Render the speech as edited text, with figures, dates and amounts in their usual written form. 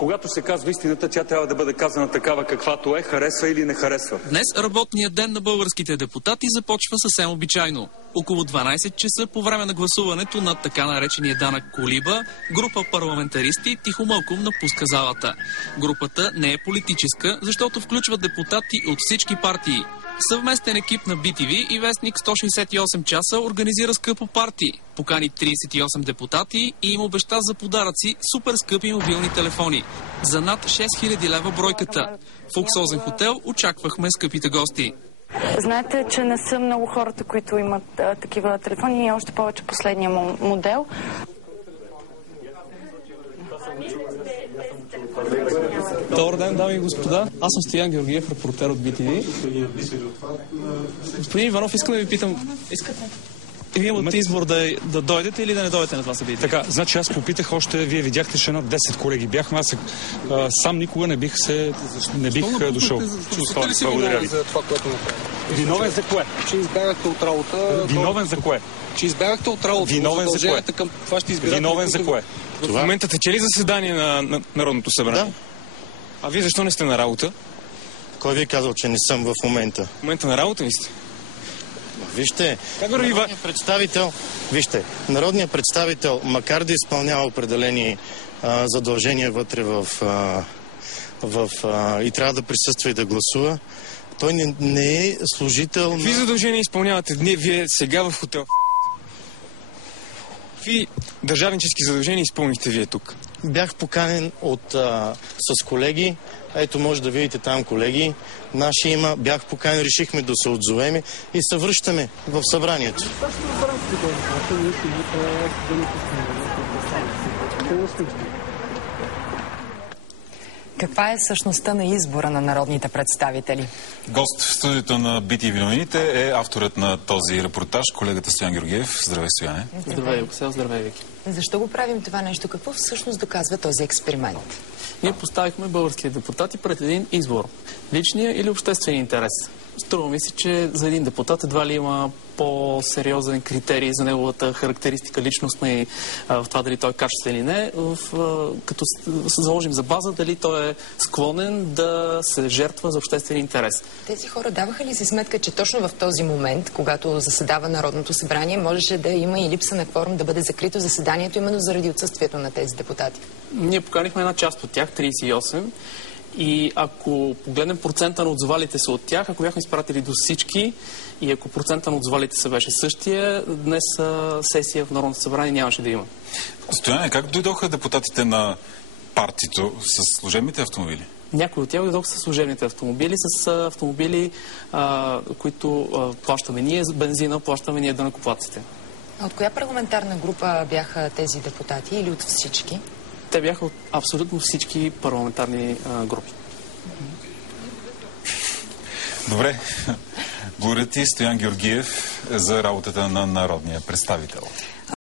Когато се казва истината, тя трябва да бъде казана такава каквато е, харесва или не харесва. Днес работният ден на българските депутати започва съвсем обичайно. Около 12 часа по време на гласуването на така наречения данък колиба, група парламентаристи тихомълком напуска залата. Групата не е политическа, защото включва депутати от всички партии. Съвместен екип на BTV и вестник 168 часа организира скъпо парти. Покани 38 депутати и им обеща за подаръци супер скъпи мобилни телефони. За над 6000 лева бройката. В луксозен хотел очаквахме скъпите гости. Знаете, че не са много хората, които имат такива телефони и още повече последния модел. Добър ден, дами и господа. Аз съм Стоян Георгиев, репортер от BTV. Господин Иванов, искам да ви питам, искате вие имате избор да дойдете или да не дойдете на това събитие? Така, значи аз попитах още, вие видяхте, че над 10 колеги бяхме, аз сам никога не бих дошъл. Благодаря ви. Виновен за кое? Че избягахте от работа. Виновен за кое? Че избягахте от работа. Виновен за кое? Към вашите избиратели. Виновен за кое? В момента тече ли заседание на Народното събрание? Да. А вие защо не сте на работа? Кой ви е казал, че не съм в момента? В момента на работа ли сте? Вижте, народният представител, макар да изпълнява определени задължения вътре и трябва да присъства и да гласува, той не е служител. Какви задължения изпълнявате вие сега в хотел? Какви държавнически задължения изпълнихте вие тук? Бях поканен с колеги. Ето, може да видите там колеги. Наши има. Бях поканен, решихме да се отзовем и се връщаме в събранието. Каква е същността на избора на народните представители? Гост в студиото на BTV новините е авторът на този репортаж, колегата Стоян Георгиев. Здравей, Стояне. Здравей, Оксел, здравей, Вики. Защо го правим това нещо? Какво всъщност доказва този експеримент? Ние поставихме българските депутати пред един избор. Личния или обществения интерес. Струва ми се, че за един депутат едва ли има по-сериозен критерий за неговата характеристика личностна и в това дали той е качествен или не, като заложим за база дали той е склонен да се жертва за обществен интерес. Тези хора даваха ли си сметка, че точно в този момент, когато заседава Народното събрание, можеше да има и липса на кворум, да бъде закрито заседанието именно заради отсъствието на тези депутати? Ние поканихме една част от тях, 38. И ако погледнем процента на отзовалите се от тях, ако бяхме изпратили до всички и ако процента на отзовалите се беше същия, днес сесия в Народното събрание нямаше да има. Стояне, как дойдоха депутатите на партито с служебните автомобили? Някои от тях дойдоха с служебните автомобили, с автомобили, които плащаме ние, с бензина плащаме ние данъкоплатците. А от коя парламентарна група бяха тези депутати или от всички? Те бяха от абсолютно всички парламентарни групи. Добре. Благодаря ти, Стоян Георгиев, за работата на народния представител.